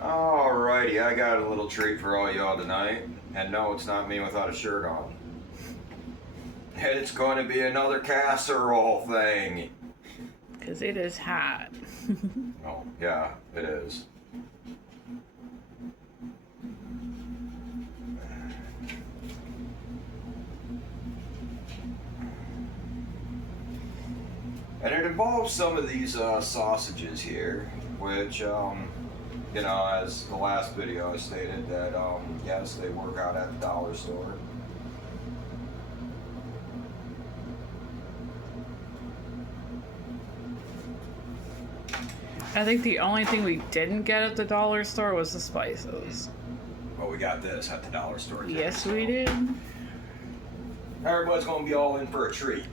Alrighty, I got a little treat for all y'all tonight. And no, it's not me without a shirt on. And it's going to be another casserole thing. Because it is hot. Oh, yeah, it is. And it involves some of these sausages here, which, you know, as the last video I stated that, yes, they work out at the dollar store. I think the only thing we didn't get at the dollar store was the spices. Well, we got this at the dollar store too. Yes, we did. Everybody's gonna be all in for a treat.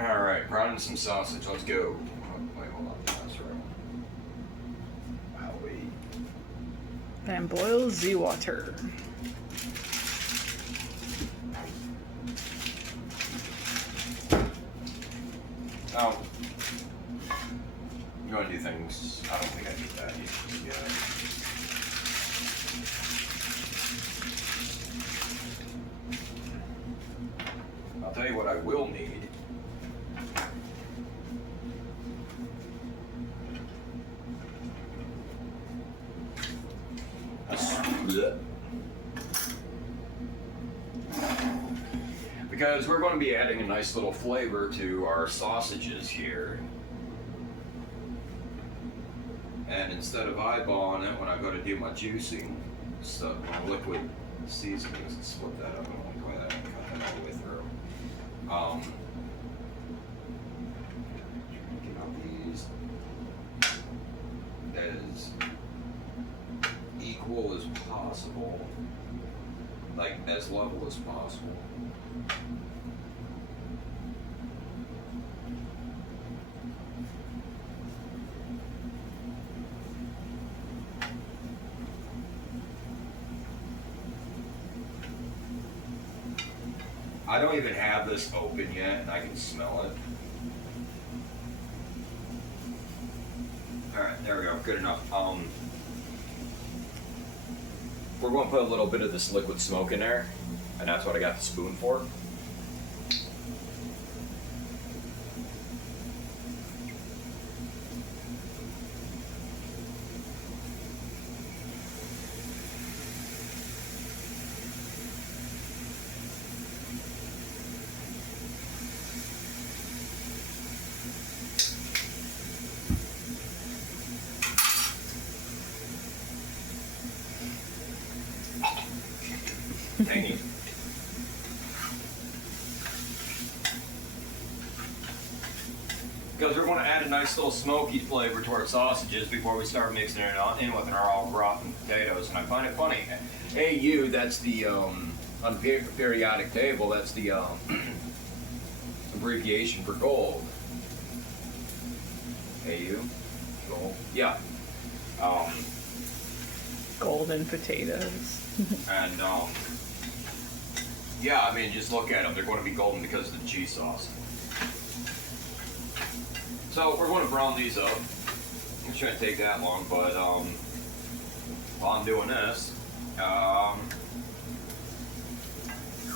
All right, brought in some sausage. Let's go. Wait, hold on. That's right. Wowie. And boil the water. Oh. You want to do things? I don't think I need that yet. I'll tell you what I will need. Because we're going to be adding a nice little flavor to our sausages here. And instead of eyeballing it when I go to do my juicing stuff, my liquid seasonings, and split that up, I won't go ahead and cut that all the way through. Get out these as equal as possible, like as level as possible. I don't even have this open yet, and I can smell it. All right, there we go. Good enough. We're going to put a little bit of this liquid smoke in there, and that's what I got the spoon for. Dang it. Because we're going to add a nice little smoky flavor to our sausages before we start mixing it in with our all rotten potatoes. And I find it funny. AU, that's the, on the periodic table, that's the abbreviation for gold. AU? Gold? Yeah. Golden potatoes. And, yeah, I mean, just look at them. They're going to be golden because of the cheese sauce. So we're going to brown these up. It shouldn't take that long, but while I'm doing this,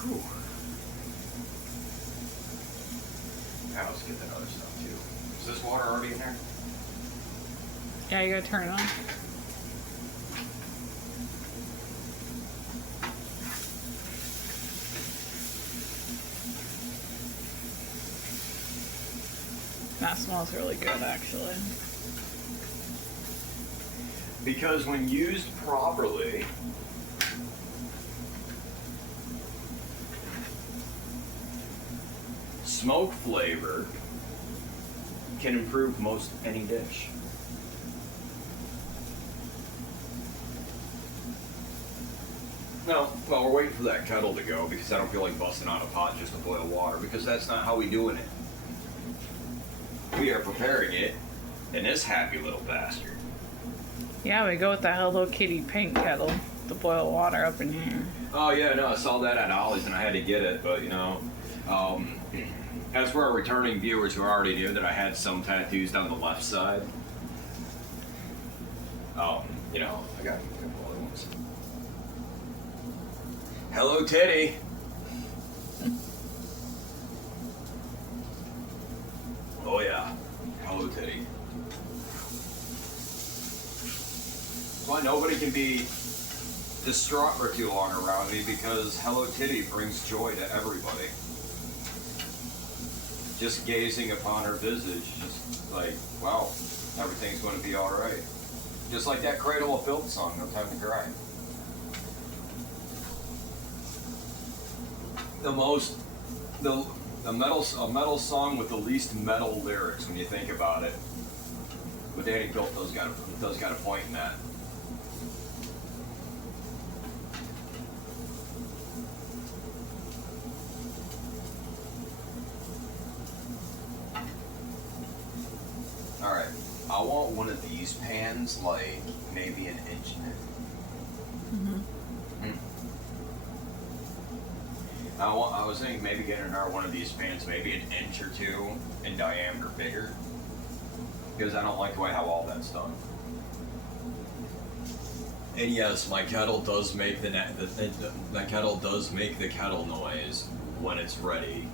whew. Now let's get that other stuff too. Is this water already in there? Yeah, you gotta turn it on. That smells really good, actually. Because when used properly, smoke flavor can improve most any dish. No, well, we're waiting for that kettle to go because I don't feel like busting out a pot just to boil water because that's not how we doing it. We are preparing it in this happy little bastard. Yeah, we go with the Hello Kitty paint kettle to boil water up in here. Oh yeah, no, I saw that at Ollie's and I had to get it, but you know, as for our returning viewers who already knew that I had some tattoos down the left side, You know, I got a couple other ones. Hello, Titty. Oh yeah, Hello Titty. That's why nobody can be distraught for too long around me, because Hello Titty brings joy to everybody. Just gazing upon her visage, just like, wow, everything's going to be all right. Just like that Cradle of Filth song, No Time to Cry. A metal song with the least metal lyrics when you think about it. But Danny Filth does got a point in that. All right, I want one of these pans, like maybe an inch. I was thinking maybe getting her one of these pans, maybe an inch or two in diameter bigger, because I don't like the way how all that's done. And yes, my kettle does make the kettle does make the kettle noise when it's ready.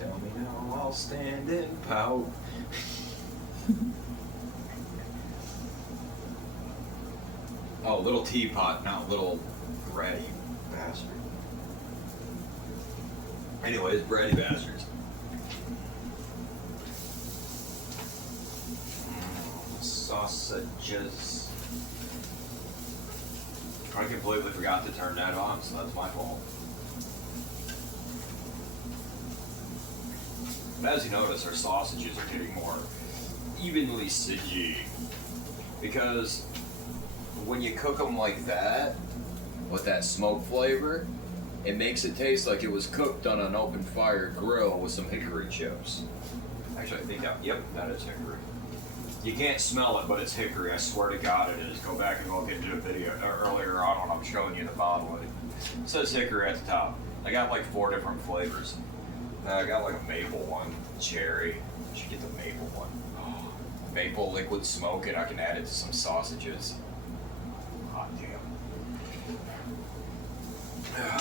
Tell me now, I'll stand and pout. Oh, little teapot, not little bratty bastard. Anyways, bratty bastards. Sausages. I completely forgot to turn that on, so that's my fault. As you notice, our sausages are getting more evenly sidgy, because when you cook them like that, with that smoke flavor, it makes it taste like it was cooked on an open fire grill with some hickory chips. Actually, I think that is hickory. You can't smell it, but it's hickory. I swear to God it is. Go back and look into the video earlier on when I'm showing you the bottle. It says hickory at the top. I got like 4 different flavors. I got like a maple one, cherry. I should get the maple one. Oh, maple liquid smoke, and I can add it to some sausages. Hot damn.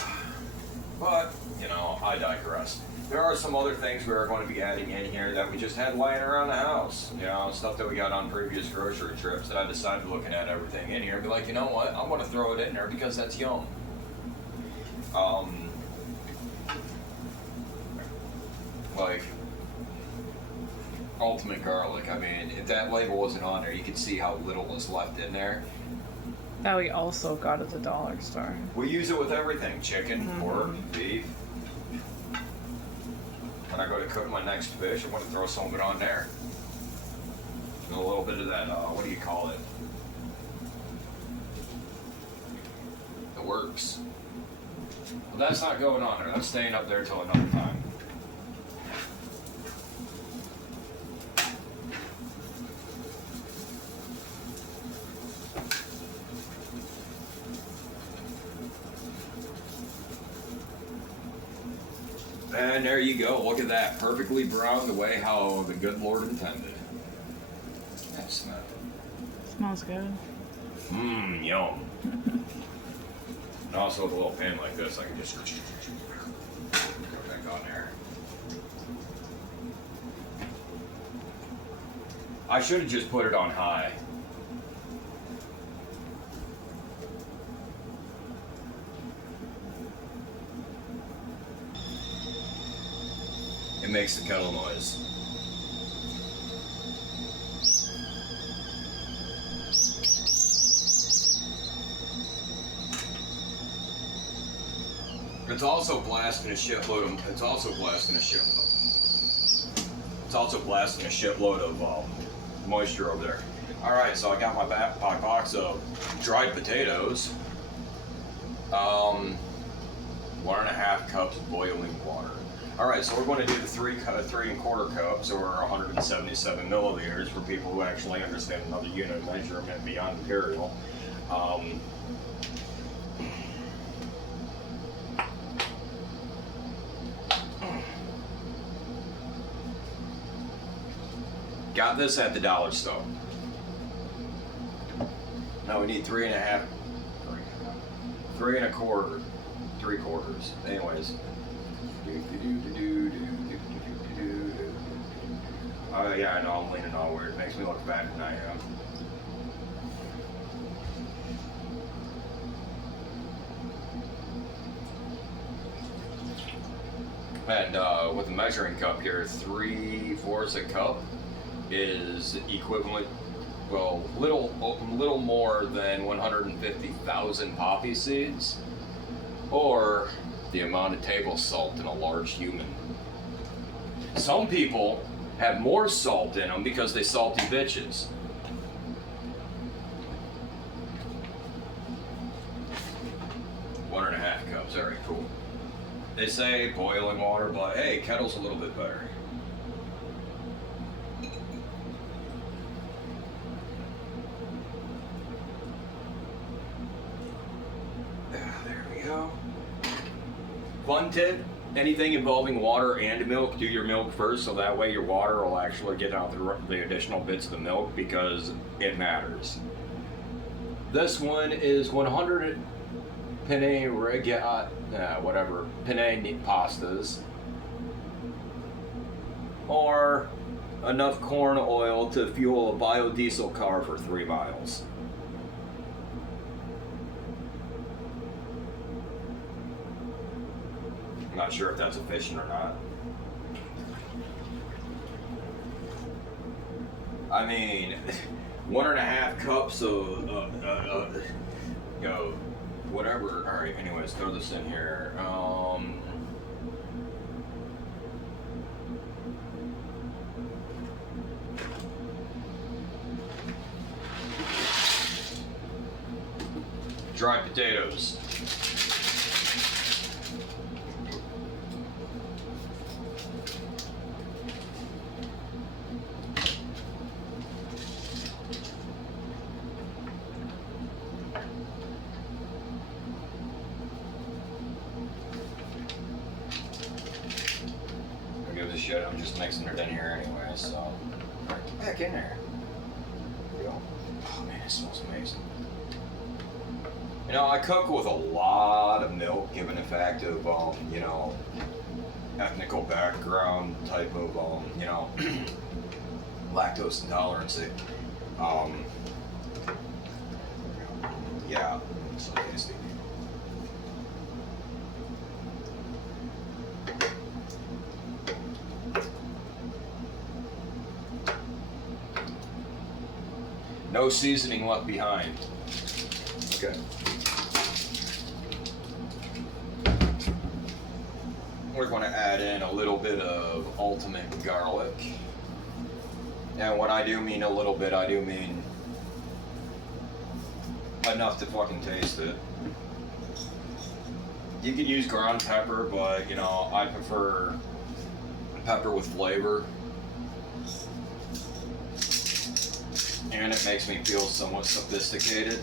But, you know, I digress. There are some other things we are going to be adding in here that we just had lying around the house. You know, stuff that we got on previous grocery trips that I decided looking at everything in here and be like, you know what, I'm going to throw it in there because that's yum. Like ultimate garlic. I mean, if that label wasn't on there, you could see how little was left in there. That we also got at the dollar store. We use it with everything: chicken, pork, beef. When I go to cook my next fish, I'm going to throw some of it on there. And a little bit of that, what do you call it? The works. Well, that's not going on there. That's staying up there till another time. And there you go. Look at that. Perfectly brown the way how the good Lord intended. That smell. Smells good. Mmm, yum. And also with a little pan like this, I can just go back on there. I should have just put it on high. It makes the kettle noise. It's also blasting a shitload of. It's also blasting a shitload of moisture over there. All right, so I got my box of dried potatoes. 1.5 cups of boiling water. All right, so we're going to do the 3 3¼ cups, or 177 milliliters for people who actually understand another unit of measurement beyond imperial. Got this at the dollar store. Now we need 3.5, 3.25, 3/4. Anyways. Yeah, I know I'm leaning all weird. It makes me look bad than I am. And with the measuring cup here, 3/4 a cup is equivalent, well, little more than 150,000 poppy seeds, or the amount of table salt in a large human. Some people have more salt in them because they salty bitches. One and a half cups. All right, cool. They say boiling water, but hey, kettle's a little bit better. There we go. Fun tip, anything involving water and milk, do your milk first, so that way your water will actually get out the additional bits of the milk, because it matters. This one is 100 penne penne pastas, or enough corn oil to fuel a biodiesel car for 3 miles. I'm not sure if that's efficient or not. I mean, 1.5 cups of, whatever. All right, anyways, throw this in here. Dried potatoes. Shit, I'm just mixing it in here anyway, so. Alright, get back in there. There we go. Oh man, it smells amazing. You know, I cook with a lot of milk, given the fact of, ethnical background type of, lactose intolerance. Yeah, it's so tasty. No seasoning left behind. Okay. We're going to add in a little bit of ultimate garlic. And when I do mean a little bit, I do mean enough to fucking taste it. You could use ground pepper, but I prefer pepper with flavor. And it makes me feel somewhat sophisticated.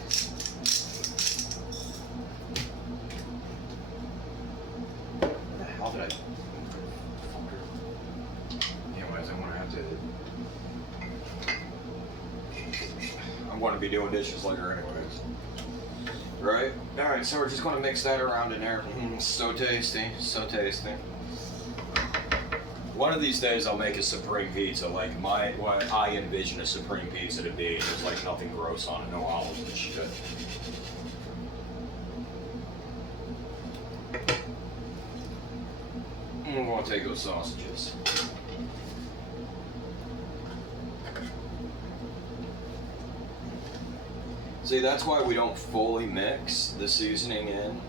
What the hell did I... Anyways, I'm going to be doing dishes later anyways. Right? Alright, so we're just going to mix that around in there. So tasty, so tasty. One of these days I'll make a supreme pizza, like what I envision a supreme pizza to be. There's like nothing gross on it, no olives and shit. And we're gonna take those sausages. See, that's why we don't fully mix the seasoning in.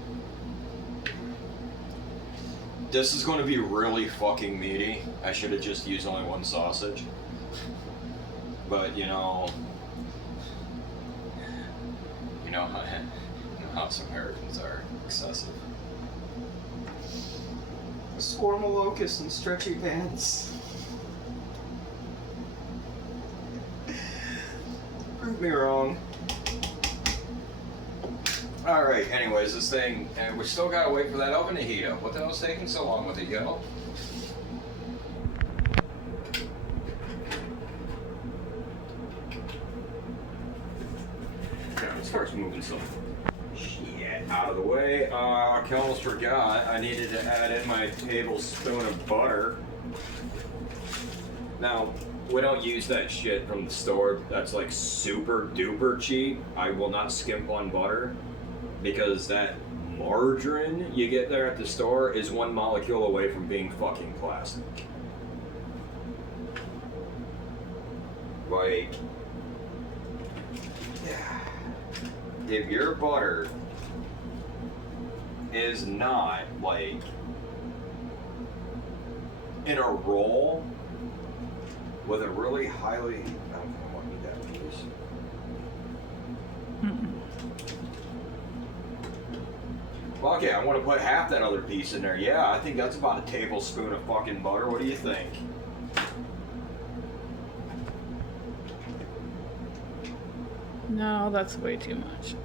This is going to be really fucking meaty. I should have just used only one sausage. But, how some Americans are excessive. A swarm of locusts and stretchy pants. Prove me wrong. Alright, anyways, this thing, and we still gotta wait for that oven to heat up. What the hell's taking so long with it, yo? start moving some shit out of the way. I almost forgot. I needed to add in my tablespoon of butter. Now, we don't use that shit from the store. That's like super duper cheap. I will not skimp on butter because that margarine you get there at the store is one molecule away from being fucking plastic. Like, if your butter is not like in a roll with a really highly, I don't want to eat that piece. Well, okay, I want to put half that other piece in there. Yeah, I think that's about a tablespoon of fucking butter. What do you think? No, that's way too much.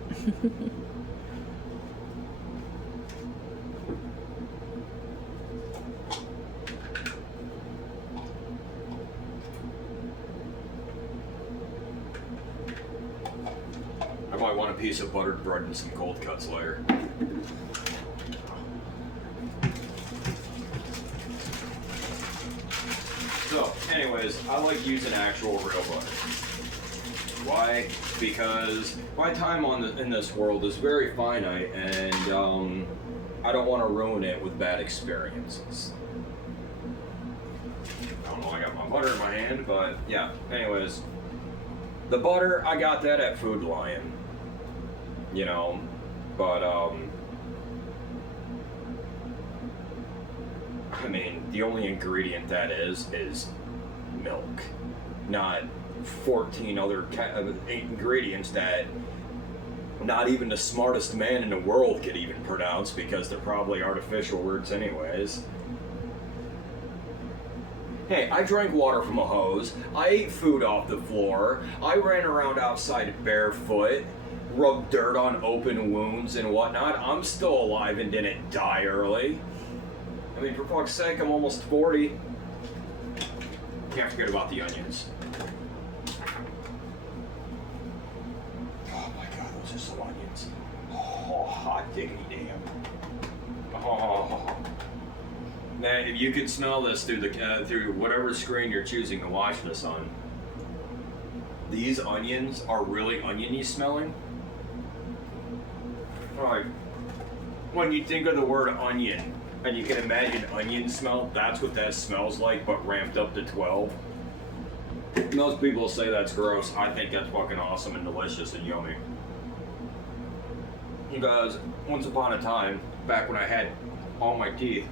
I might want a piece of buttered bread and some cold cuts later. So, anyways, I like using actual real butter. Why? Because my time in this world is very finite, and I don't want to ruin it with bad experiences. I don't know, I got my butter in my hand, but yeah. Anyways, the butter, I got that at Food Lion. You know, but I mean, the only ingredient that is milk, not 14 other ingredients that not even the smartest man in the world could even pronounce because they're probably artificial words anyways. Hey, I drank water from a hose, I ate food off the floor, I ran around outside barefoot, rubbed dirt on open wounds and whatnot. I'm still alive and didn't die early. I mean, for fuck's sake, I'm almost 40. Can't forget about the onions. Oh my god, those are some onions. Oh, hot diggity damn. Oh. Man, if you could smell this through the through whatever screen you're choosing to watch this on, these onions are really oniony smelling. Like, when you think of the word onion, and you can imagine onion smell, that's what that smells like, but ramped up to 12. Most people say that's gross. I think that's fucking awesome and delicious and yummy. Because once upon a time, back when I had all my teeth,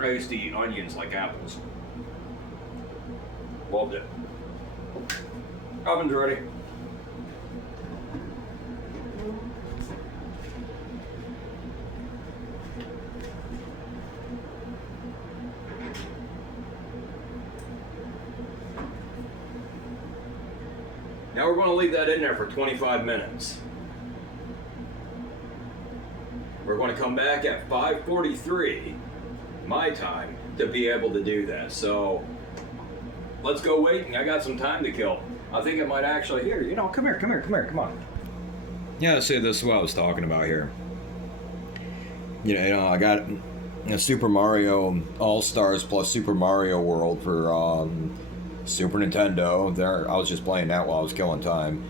I used to eat onions like apples. Loved it. Oven's ready. Now we're going to leave that in there for 25 minutes. We're going to come back at 5:43 my time to be able to do that. So let's go waiting. I got some time to kill. I think it might actually here. You know, come here, come on. Yeah, see, this is what I was talking about here. You know, I got Super Mario All-Stars plus Super Mario World for Super Nintendo. There, I was just playing that while I was killing time.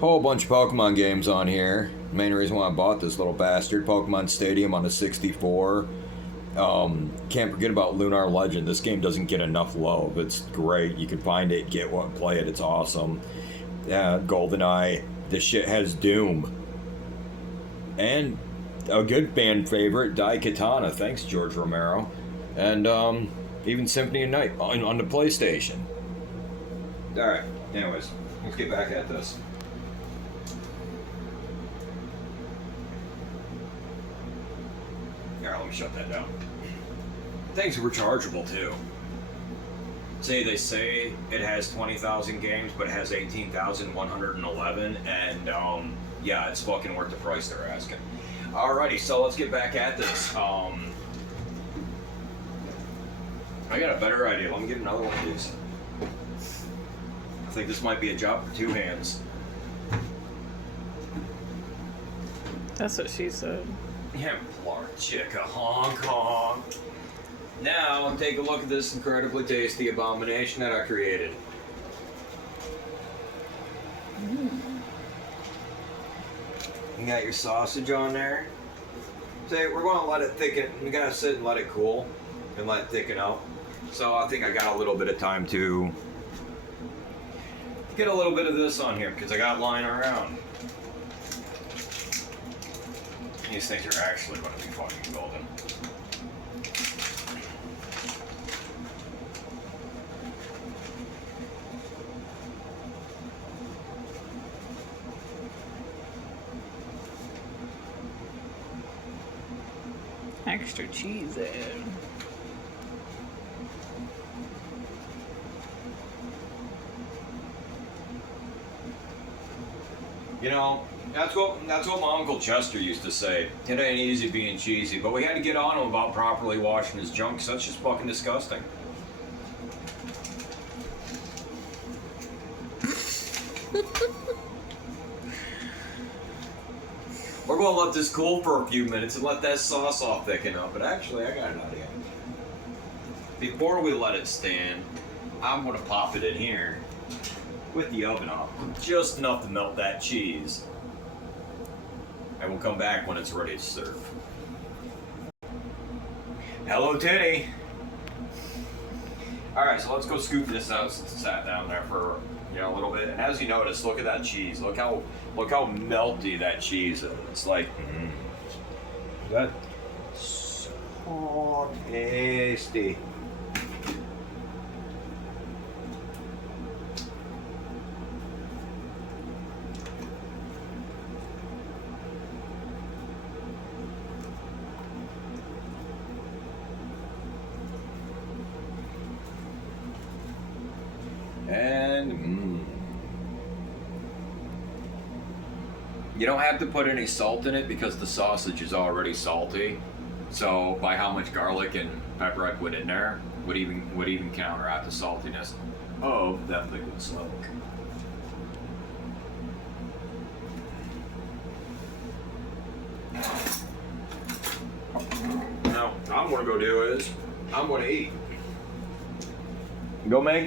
Whole bunch of Pokemon games on here. Main reason why I bought this little bastard. Pokemon Stadium on the 64. Can't forget about Lunar Legend. This game doesn't get enough love. It's great. You can find it, get one, play it. It's awesome. Yeah, GoldenEye. This shit has Doom. And a good band favorite, Daikatana. Thanks, George Romero. And even Symphony of Night on the PlayStation. Alright, anyways, let's get back at this. Alright, let me shut that down. Things are rechargeable too. See, they say it has 20,000 games, but it has 18,111, and yeah, it's fucking worth the price they're asking. Alrighty, so let's get back at this. I got a better idea. Let me get another one of these. I think this might be a job for two hands. That's what she said. Templar Chica Hong Kong. Now, take a look at this incredibly tasty abomination that I created. You got your sausage on there. So we're going to let it thicken. We're going to sit and let it cool and let it thicken up. So I think I got a little bit of time to get a little bit of this on here because I got lying around. These things are actually going to be fucking golden. Extra cheese in. You know, that's what my Uncle Chester used to say. It ain't easy being cheesy, but we had to get on him about properly washing his junk, so that's just fucking disgusting. We're gonna let this cool for a few minutes and let that sauce all thicken up, but actually I got an idea. Before we let it stand, I'm gonna pop it in here with the oven off, just enough to melt that cheese. And we'll come back when it's ready to serve. Hello, Titty. All right, so let's go scoop this out since it sat down there for a little bit. And as you notice, look at that cheese. Look how melty that cheese is. It's like that so tasty. And you don't have to put any salt in it because the sausage is already salty. So by how much garlic and pepper I put in there would even counteract the saltiness of that liquid smoke. Now, what I'm gonna go do is I'm gonna eat. Go make it.